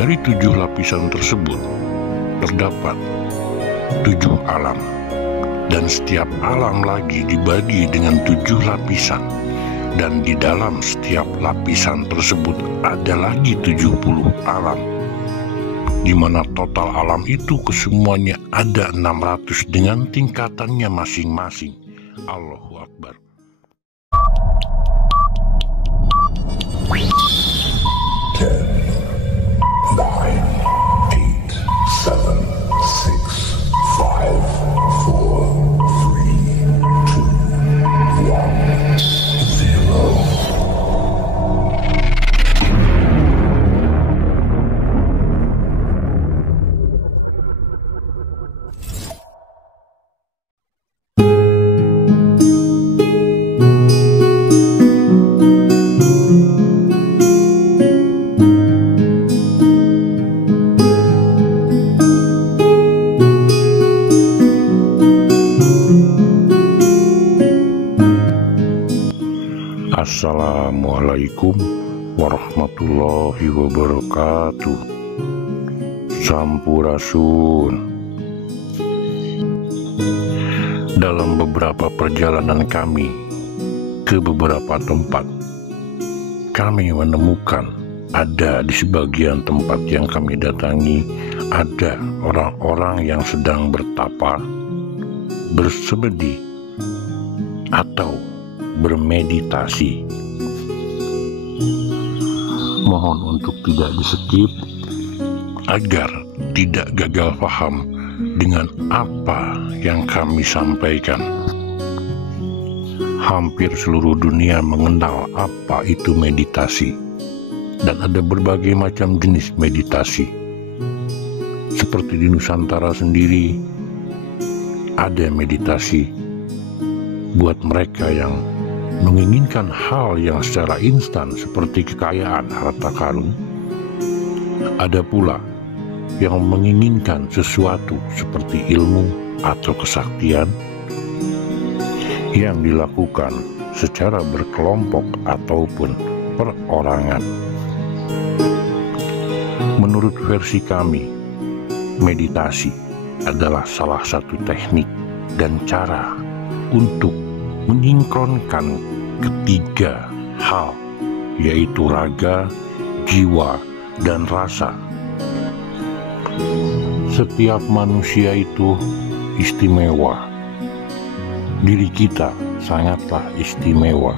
Dari 7 lapisan tersebut terdapat 7 alam, dan setiap alam lagi dibagi dengan 7 lapisan, dan di dalam setiap lapisan tersebut ada lagi 70 alam, di mana total alam itu kesemuanya ada 600 dengan tingkatannya masing-masing. Allahu Akbar. Assalamualaikum warahmatullahi wabarakatuh. Sampurasun. Dalam beberapa perjalanan kami ke beberapa tempat, kami menemukan ada di sebagian tempat yang kami datangi ada orang-orang yang sedang bertapa, bersemedi, atau bermeditasi. Mohon untuk tidak di-skip agar tidak gagal paham dengan apa yang kami sampaikan. Hampir seluruh dunia mengenal apa itu meditasi, dan ada berbagai macam jenis meditasi. Seperti di Nusantara sendiri, ada meditasi buat mereka yang menginginkan hal yang secara instan seperti kekayaan harta karun. Ada pula yang menginginkan sesuatu seperti ilmu atau kesaktian yang dilakukan secara berkelompok ataupun perorangan. Menurut versi kami, meditasi adalah salah satu teknik dan cara untuk menyingkronkan ketiga hal, yaitu raga, jiwa, dan rasa. Setiap manusia itu istimewa. Diri kita sangatlah istimewa.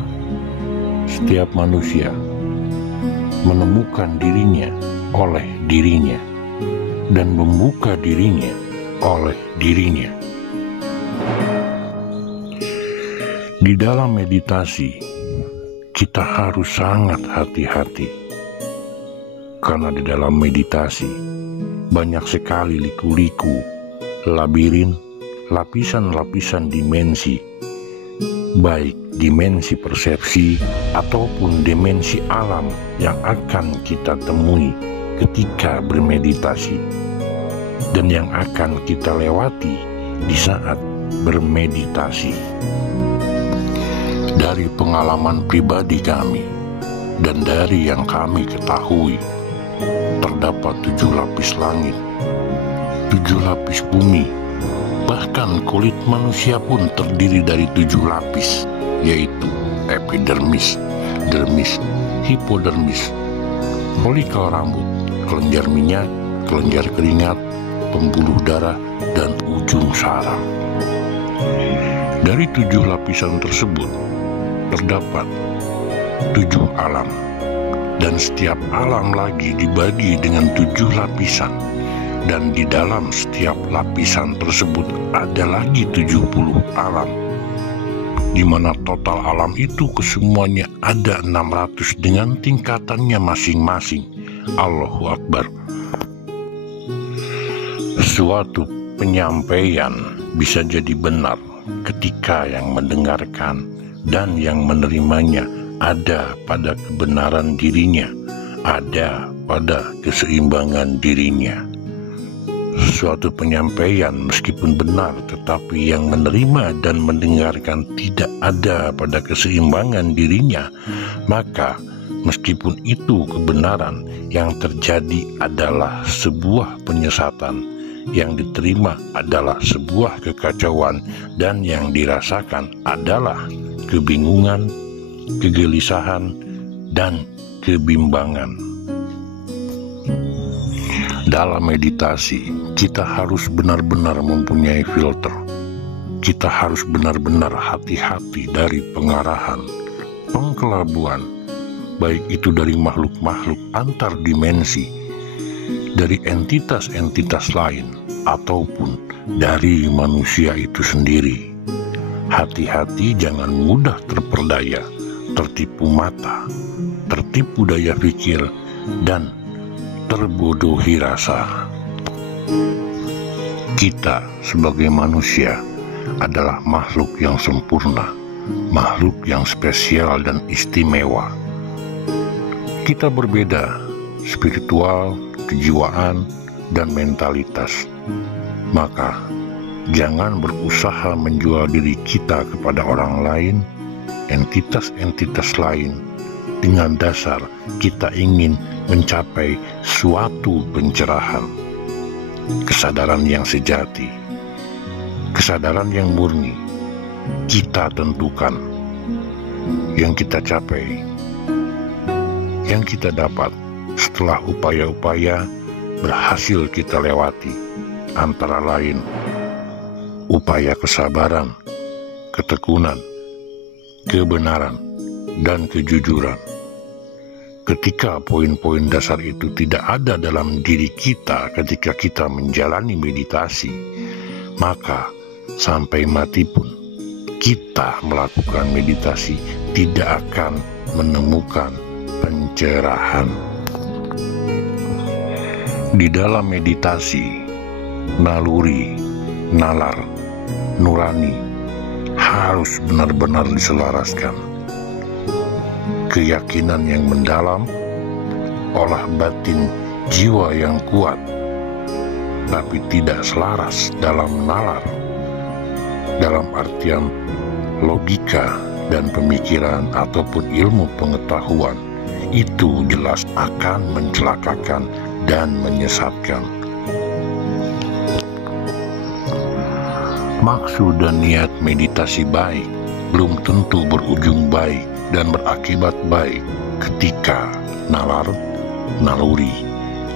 Setiap manusia menemukan dirinya oleh dirinya dan membuka dirinya oleh dirinya. Di dalam meditasi, kita harus sangat hati-hati, karena di dalam meditasi banyak sekali liku-liku, labirin, lapisan-lapisan dimensi, baik dimensi persepsi ataupun dimensi alam yang akan kita temui ketika bermeditasi, dan yang akan kita lewati di saat bermeditasi. Dari pengalaman pribadi kami dan dari yang kami ketahui, terdapat 7 lapis langit, 7 lapis bumi, bahkan kulit manusia pun terdiri dari 7 lapis, yaitu epidermis, dermis, hipodermis, folikel rambut, kelenjar minyak, kelenjar keringat, pembuluh darah, dan ujung saraf. Dari 7 lapisan tersebut terdapat 7 alam, dan setiap alam lagi dibagi dengan 7 lapisan, dan di dalam setiap lapisan tersebut ada lagi 70 alam, di mana total alam itu kesemuanya ada 600 dengan tingkatannya masing-masing. Allahu Akbar. Suatu penyampaian bisa jadi benar ketika yang mendengarkan dan yang menerimanya ada pada kebenaran dirinya, ada pada keseimbangan dirinya. Suatu penyampaian meskipun benar, tetapi yang menerima dan mendengarkan tidak ada pada keseimbangan dirinya, maka meskipun itu kebenaran, yang terjadi adalah sebuah penyesatan, yang diterima adalah sebuah kekacauan, dan yang dirasakan adalah kebingungan, kegelisahan, dan kebimbangan. Dalam meditasi, kita harus benar-benar mempunyai filter. Kita harus benar-benar hati-hati dari pengarahan, pengkelabuan, baik itu dari makhluk-makhluk antar dimensi, dari entitas-entitas lain, ataupun dari manusia itu sendiri. Hati-hati jangan mudah terperdaya, tertipu mata, tertipu daya pikir, dan terbodohi rasa. Kita sebagai manusia adalah makhluk yang sempurna, makhluk yang spesial dan istimewa. Kita berbeda, spiritual, kejiwaan, dan mentalitas. Maka, jangan berusaha menjual diri kita kepada orang lain, entitas-entitas lain, dengan dasar kita ingin mencapai suatu pencerahan, kesadaran yang sejati, kesadaran yang murni. Kita tentukan yang kita capai, yang kita dapat setelah upaya-upaya berhasil kita lewati, antara lain upaya kesabaran, ketekunan, kebenaran, dan kejujuran. Ketika poin-poin dasar itu tidak ada dalam diri kita ketika kita menjalani meditasi, maka sampai mati pun kita melakukan meditasi tidak akan menemukan pencerahan. Di dalam meditasi, naluri, nalar, nurani harus benar-benar diselaraskan. Keyakinan yang mendalam, olah batin jiwa yang kuat, tapi tidak selaras dalam nalar, dalam artian logika dan pemikiran ataupun ilmu pengetahuan, itu jelas akan mencelakakan dan menyesatkan. Maksud dan niat meditasi baik belum tentu berujung baik dan berakibat baik ketika nalar, naluri,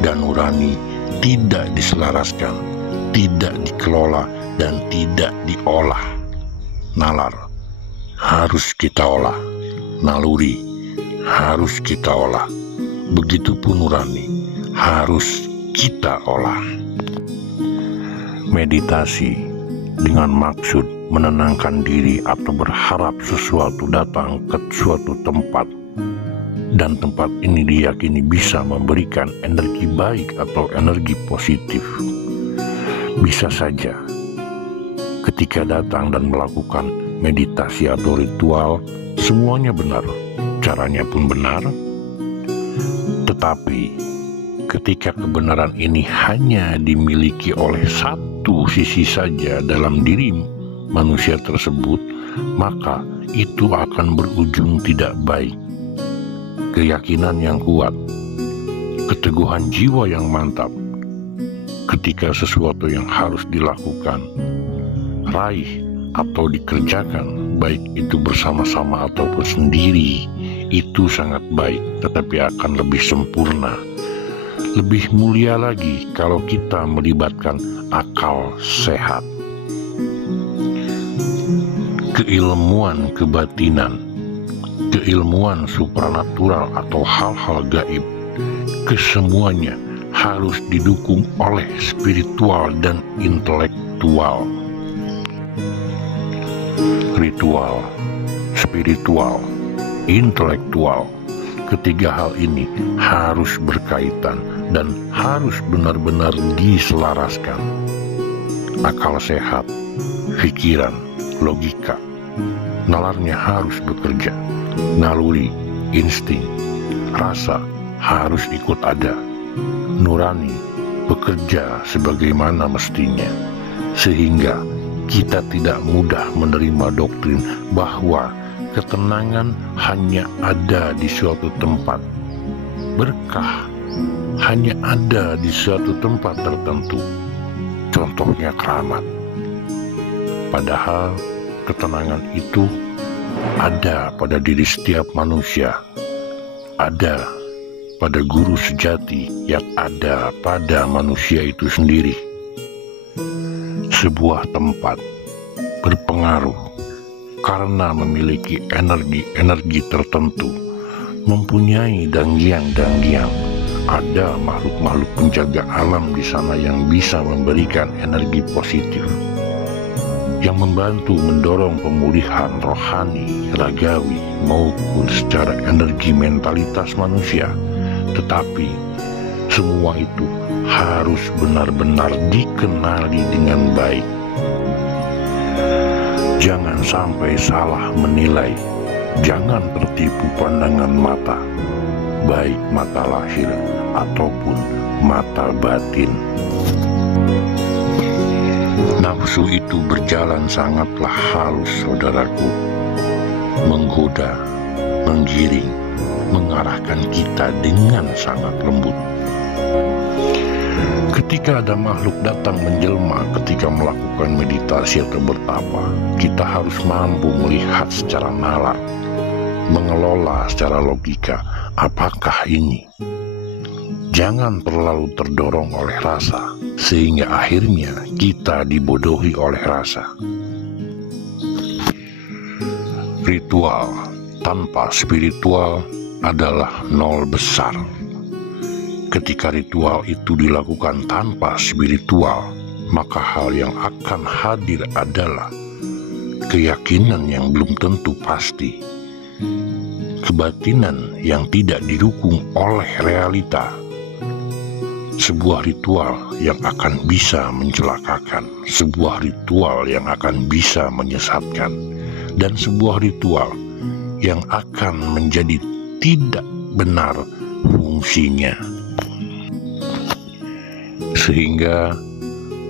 dan nurani tidak diselaraskan, tidak dikelola, dan tidak diolah. Nalar harus kita olah, naluri harus kita olah, begitupun nurani harus kita olah. Meditasi dengan maksud menenangkan diri atau berharap sesuatu datang ke suatu tempat, dan tempat ini diyakini bisa memberikan energi baik atau energi positif. Bisa saja ketika datang dan melakukan meditasi atau ritual, semuanya benar, caranya pun benar, tetapi ketika kebenaran ini hanya dimiliki oleh satu sisi saja dalam diri manusia tersebut, maka itu akan berujung tidak baik. Keyakinan yang kuat, keteguhan jiwa yang mantap ketika sesuatu yang harus dilakukan, raih atau dikerjakan, baik itu bersama-sama ataupun sendiri, itu sangat baik, tetapi akan lebih sempurna. Lebih mulia lagi kalau kita melibatkan akal sehat. Keilmuan kebatinan, keilmuan supranatural atau hal-hal gaib, kesemuanya harus didukung oleh spiritual dan intelektual. Ritual, spiritual, intelektual, ketiga hal ini harus berkaitan dan harus benar-benar diselaraskan. Akal sehat, pikiran, logika, nalarnya harus bekerja, naluri, insting, rasa harus ikut ada, nurani bekerja sebagaimana mestinya, sehingga kita tidak mudah menerima doktrin bahwa Ketenangan hanya ada di suatu tempat. Berkah hanya ada di suatu tempat tertentu. Contohnya keramat. Padahal ketenangan itu ada pada diri setiap manusia. Ada pada guru sejati yang ada pada manusia itu sendiri. Sebuah tempat berpengaruh karena memiliki energi-energi tertentu, mempunyai danggiang-danggiang. Ada makhluk-makhluk penjaga alam di sana yang bisa memberikan energi positif, yang membantu mendorong pemulihan rohani, ragawi, maupun secara energi mentalitas manusia. Tetapi semua itu harus benar-benar dikenali dengan baik. Jangan sampai salah menilai, jangan tertipu pandangan mata, baik mata lahir ataupun mata batin. Nafsu itu berjalan sangatlah halus, saudaraku, menggoda, menggiring, mengarahkan kita dengan sangat lembut. Ketika ada makhluk datang menjelma ketika melakukan meditasi atau bertapa, kita harus mampu melihat secara nalar, mengelola secara logika, apakah ini? Jangan terlalu terdorong oleh rasa, sehingga akhirnya kita dibodohi oleh rasa. Ritual tanpa spiritual adalah nol besar. Ketika ritual itu dilakukan tanpa spiritual, maka hal yang akan hadir adalah keyakinan yang belum tentu pasti, kebatinan yang tidak didukung oleh realita, sebuah ritual yang akan bisa mencelakakan, sebuah ritual yang akan bisa menyesatkan, dan sebuah ritual yang akan menjadi tidak benar fungsinya. Sehingga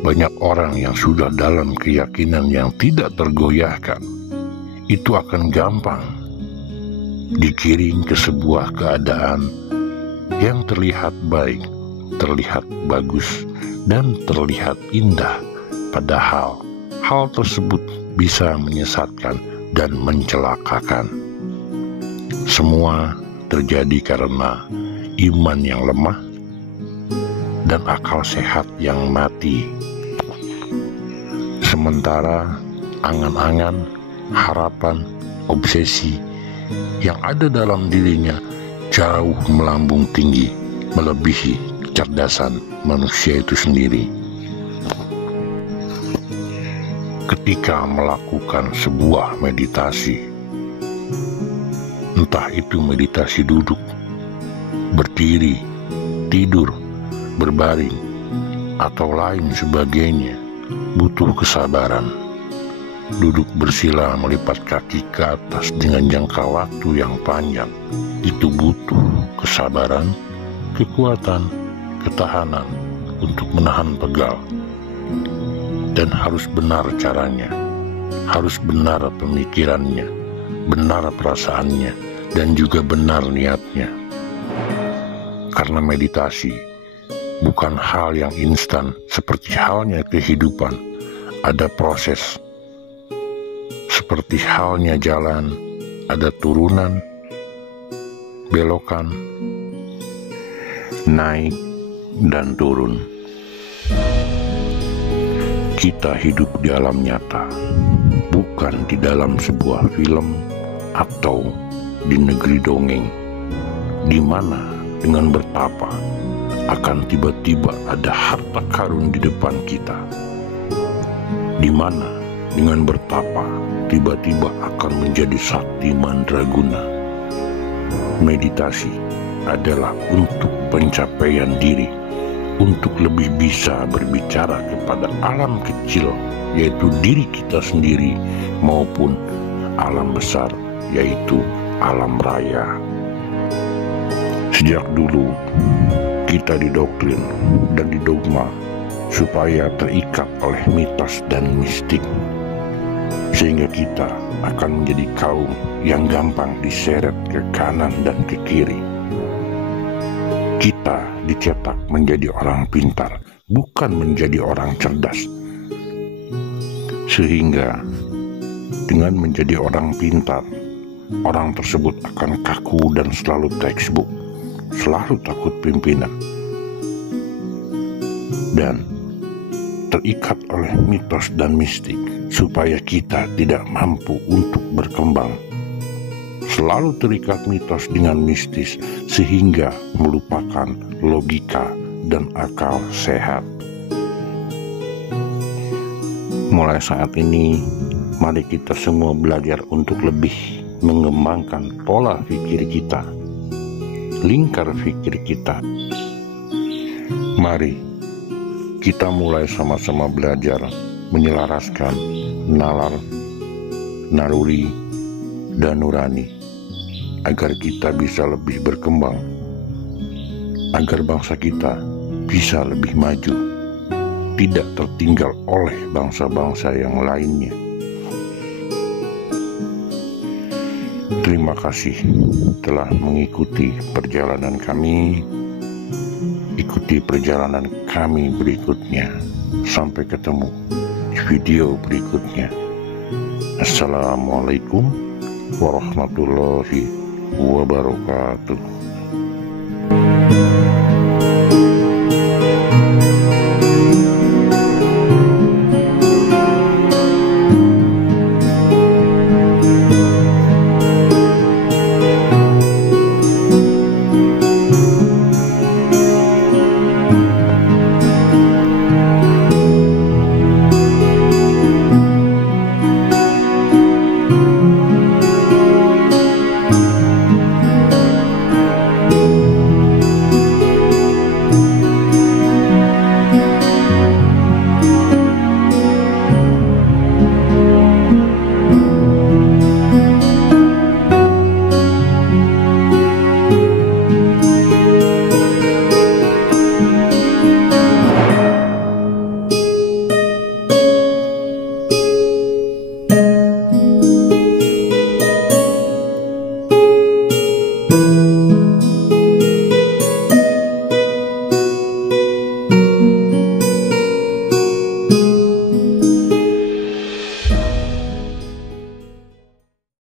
banyak orang yang sudah dalam keyakinan yang tidak tergoyahkan, itu akan gampang digiring ke sebuah keadaan yang terlihat baik, terlihat bagus, dan terlihat indah. Padahal hal tersebut bisa menyesatkan dan mencelakakan. Semua terjadi karena iman yang lemah dan akal sehat yang mati. Sementara angan-angan, harapan, obsesi yang ada dalam dirinya jauh melambung tinggi, melebihi kecerdasan manusia itu sendiri. Ketika melakukan sebuah meditasi, entah itu meditasi duduk, berdiri, tidur, berbaring, atau lain sebagainya, butuh kesabaran. Duduk bersila melipat kaki ke atas dengan jangka waktu yang panjang, itu butuh kesabaran, kekuatan, ketahanan untuk menahan pegal. Dan harus benar caranya, harus benar pemikirannya, benar perasaannya, dan juga benar niatnya. Karena meditasi bukan hal yang instan seperti halnya kehidupan. Ada proses. Seperti halnya jalan, ada turunan, belokan, naik, dan turun. Kita hidup di alam nyata, bukan di dalam sebuah film atau di negeri dongeng, di mana dengan bertapa akan tiba-tiba ada harta karun di depan kita, di mana dengan bertapa tiba-tiba akan menjadi sakti mandraguna. Meditasi adalah untuk pencapaian diri, untuk lebih bisa berbicara kepada alam kecil, yaitu diri kita sendiri, maupun alam besar, yaitu alam raya. Sejak dulu kita didoktrin dan didogma supaya terikat oleh mitos dan mistik. sehingga kita akan menjadi kaum yang gampang diseret ke kanan dan ke kiri. Kita dicetak menjadi orang pintar, bukan menjadi orang cerdas. Sehingga dengan menjadi orang pintar, orang tersebut akan kaku dan selalu textbook, selalu takut pimpinan, dan terikat oleh mitos dan mistik supaya kita tidak mampu untuk berkembang. Selalu terikat mitos dengan mistis sehingga melupakan logika dan akal sehat. Mulai saat ini, mari kita semua belajar untuk lebih mengembangkan pola pikir kita, lingkar pikir kita. Mari kita mulai sama-sama belajar menyelaraskan nalar, naluri, dan nurani agar kita bisa lebih berkembang, agar bangsa kita bisa lebih maju, tidak tertinggal oleh bangsa-bangsa yang lainnya. Terima kasih telah mengikuti perjalanan kami. Ikuti perjalanan kami berikutnya. Sampai ketemu di video berikutnya. Assalamualaikum warahmatullahi wabarakatuh.